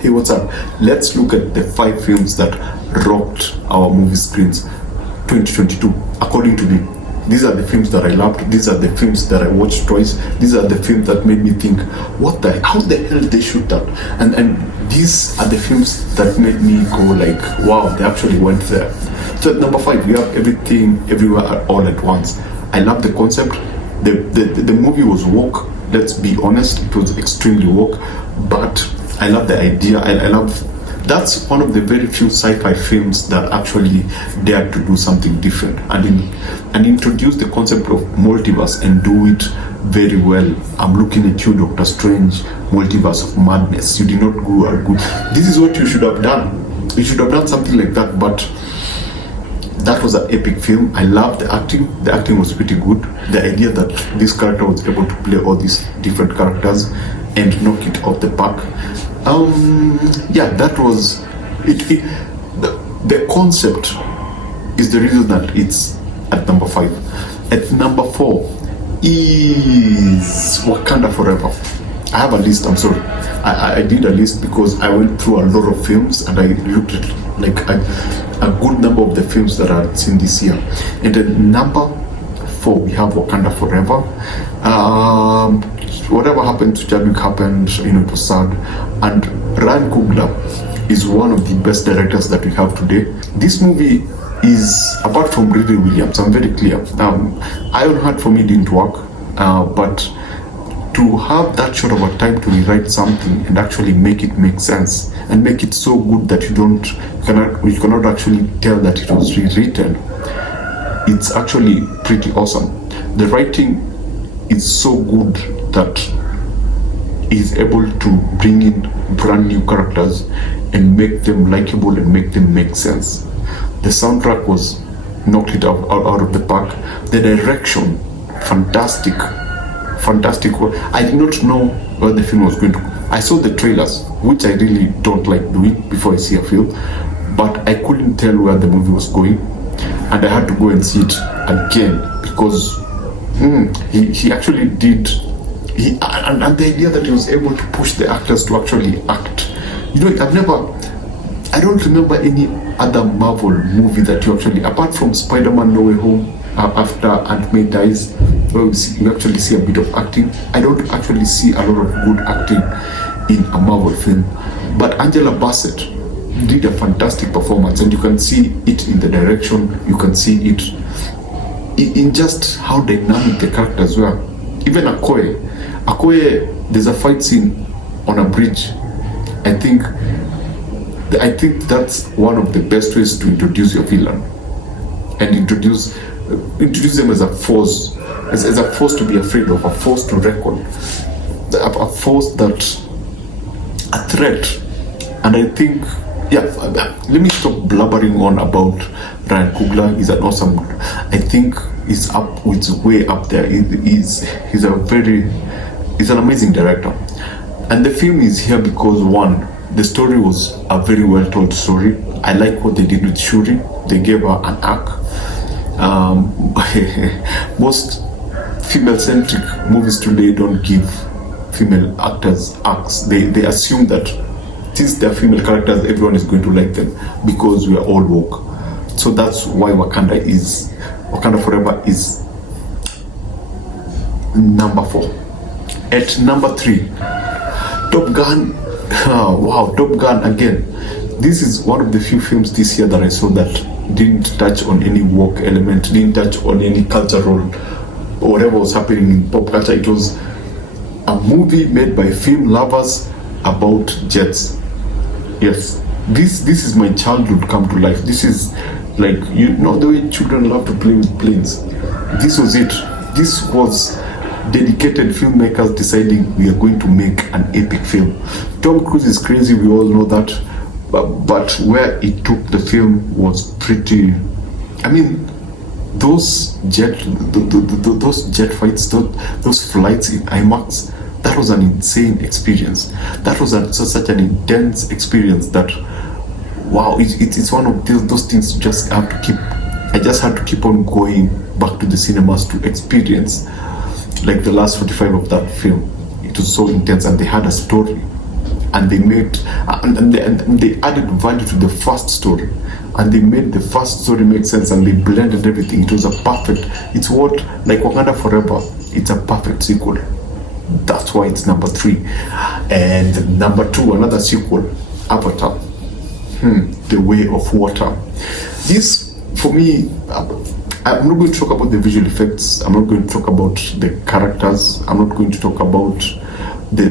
Hey, what's up? Let's look at the 5 films that rocked our movie screens 2022, according to me. These are the films that I loved. These are the films that I watched twice. These are the films that made me think, how the hell did they shoot that? And these are the films that made me go like, wow, they actually went there. So at number 5, we have Everything, Everywhere, All at Once. I love the concept. The movie was woke. Let's be honest, it was extremely woke. But I love the idea. I love. That's one of the very few sci-fi films that actually dared to do something different and introduce the concept of multiverse and do it very well. I'm looking at you, Doctor Strange, Multiverse of Madness. You did not do a good. This is what you should have done. You should have done something like that, but that was an epic film. I loved the acting. The acting was pretty good. The idea that this character was able to play all these different characters and knock it off the park. That was it. The concept is the reason that it's at number 5. At number 4 is Wakanda Forever. I have a list. I'm sorry, I did a list because I went through a lot of films and I looked at like a good number of the films that I've seen this year. And at number 4 we have Wakanda Forever. Whatever happened to Chadwick happened, it was sad. And Ryan Coogler is one of the best directors that we have today. This movie is, apart from Riri Williams, I'm very clear. Ironheart for me didn't work, but to have that short of a time to rewrite something and actually make it make sense and make it so good that you cannot actually tell that it was rewritten, it's actually pretty awesome. The writing is so good that is able to bring in brand new characters and make them likable and make them make sense. The soundtrack was knocked it out of the park. The direction, fantastic. I did not know where the film was going to. I saw the trailers, which I really don't like doing before I see a film, but I couldn't tell where the movie was going, and I had to go and see it again because he actually did. And the idea that he was able to push the actors to actually act. I don't remember any other Marvel movie that you actually, apart from Spider-Man No Way Home, after Aunt May dies, where you actually see a bit of acting. I don't actually see a lot of good acting in a Marvel film. But Angela Bassett did a fantastic performance, and you can see it in the direction, you can see it in just how dynamic the characters were. Even Okoye, there's a fight scene on a bridge. I think that's one of the best ways to introduce your villain and introduce them as a force, as a force to be afraid of, a force to reckon, a force a threat. And I think, let me stop blabbering on about Ryan Coogler. He's an awesome. I think it's way up there. He's an amazing director, and the film is here because one, the story was a very well told story. I like what they did with Shuri. They gave her an arc. Most female-centric movies today don't give female actors arcs. They assume that since they're female characters, everyone is going to like them because we are all woke. So that's why Wakanda Forever is number 4. At number 3, Top Gun. Wow, Top Gun again. This is one of the few films this year that I saw that didn't touch on any woke element, didn't touch on any cultural or whatever was happening in pop culture. It was a movie made by film lovers about jets. Yes, this is my childhood come to life. This is like, the way children love to play with planes. This was it. This was dedicated filmmakers deciding we are going to make an epic film. Tom Cruise is crazy, we all know that, but where it took the film was pretty. I mean, those jet fights, those flights in IMAX, that was an insane experience. That was such an intense experience that, wow, it's one of those things you just have to keep. I just had to keep on going back to the cinemas to experience like the last 45 of that film. It was so intense, and they had a story. and they made and they added value to the first story, and they made the first story make sense, and they blended everything. It was a perfect. It's what, like Wakanda Forever. It's a perfect sequel. That's why it's number 3. And number 2, another sequel, Avatar, The Way of Water. This, for me, I'm not going to talk about the visual effects. I'm not going to talk about the characters. I'm not going to talk about the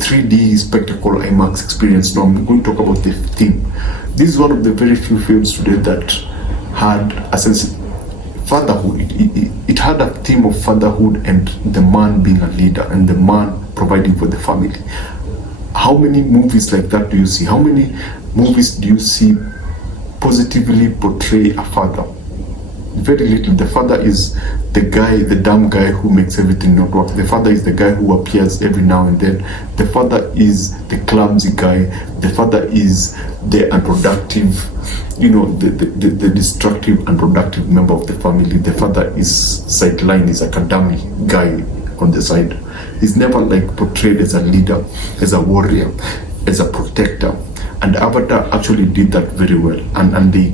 3D spectacle IMAX experience. No, I'm going to talk about the theme. This is one of the very few films today that had a sense of fatherhood. It had a theme of fatherhood and the man being a leader and the man providing for the family. How many movies like that do you see? How many movies do you see positively portray a father? Very little. The father is the guy, the dumb guy who makes everything not work. The father is the guy who appears every now and then. The father is the clumsy guy. The father is the unproductive, the destructive, unproductive member of the family. The father is sidelined, is a academic guy on the side. He's never like portrayed as a leader, as a warrior, as a protector. And Avatar actually did that very well, and they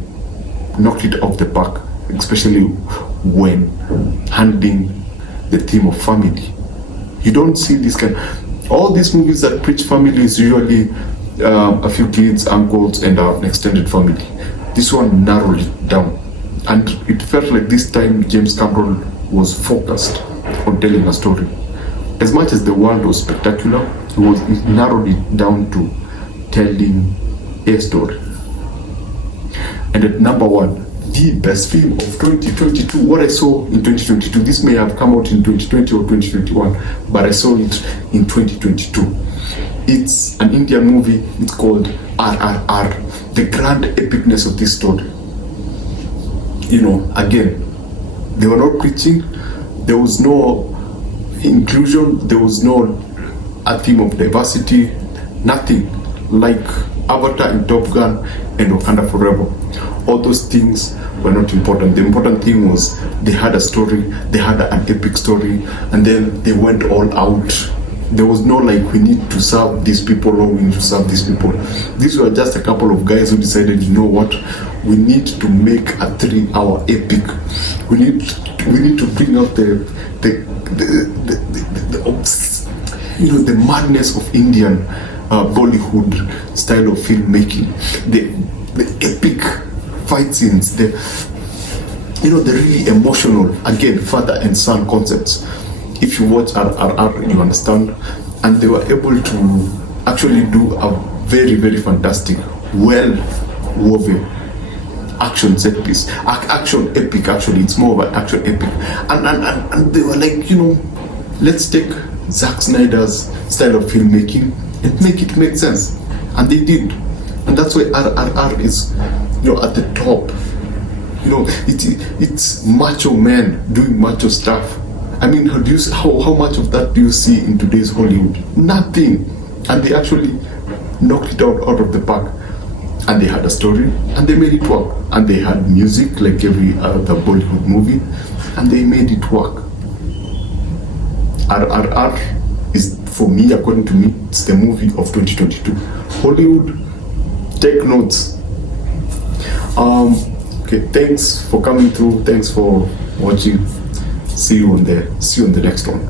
knocked it off the park, especially when handling the theme of family. You don't see this kind. All these movies that preach family is usually a few kids, uncles, and an extended family. This one narrowed it down, and it felt like this time James Cameron was focused on telling a story. As much as the world was spectacular, he narrowed it down to telling a story. And at number 1, the best film of 2022, what I saw in 2022, this may have come out in 2020 or 2021, but I saw it in 2022. It's an Indian movie. It's called RRR. The grand epicness of this story. Again, they were not preaching. There was no inclusion. There was no a theme of diversity. Nothing like Avatar and Top Gun and Wakanda Forever. All those things were not important. The important thing was they had a story. They had an epic story, and then they went all out. There was no like, we need to serve these people or we need to serve these people. These were just a couple of guys who decided, you know what, we need to make a 3-hour epic. We need to bring out the madness of Indian Bollywood style of filmmaking, the epic fight scenes, the really emotional, again, father and son concepts. If you watch RRR, you understand. And they were able to actually do a very, very fantastic, well-woven action set piece. Action epic, actually. It's more of an action epic. And they were like, let's take Zack Snyder's style of filmmaking and make it make sense. And they did. And that's why RRR is, at the top. It's macho men doing macho stuff. I mean, how much of that do you see in today's Hollywood? Nothing. And they actually knocked it out of the park. And they had a story, and they made it work. And they had music like every other Bollywood movie, and they made it work. RRR is, for me, according to me, it's the movie of 2022. Hollywood, take notes. Okay, thanks for coming through. Thanks for watching. See you on the next one.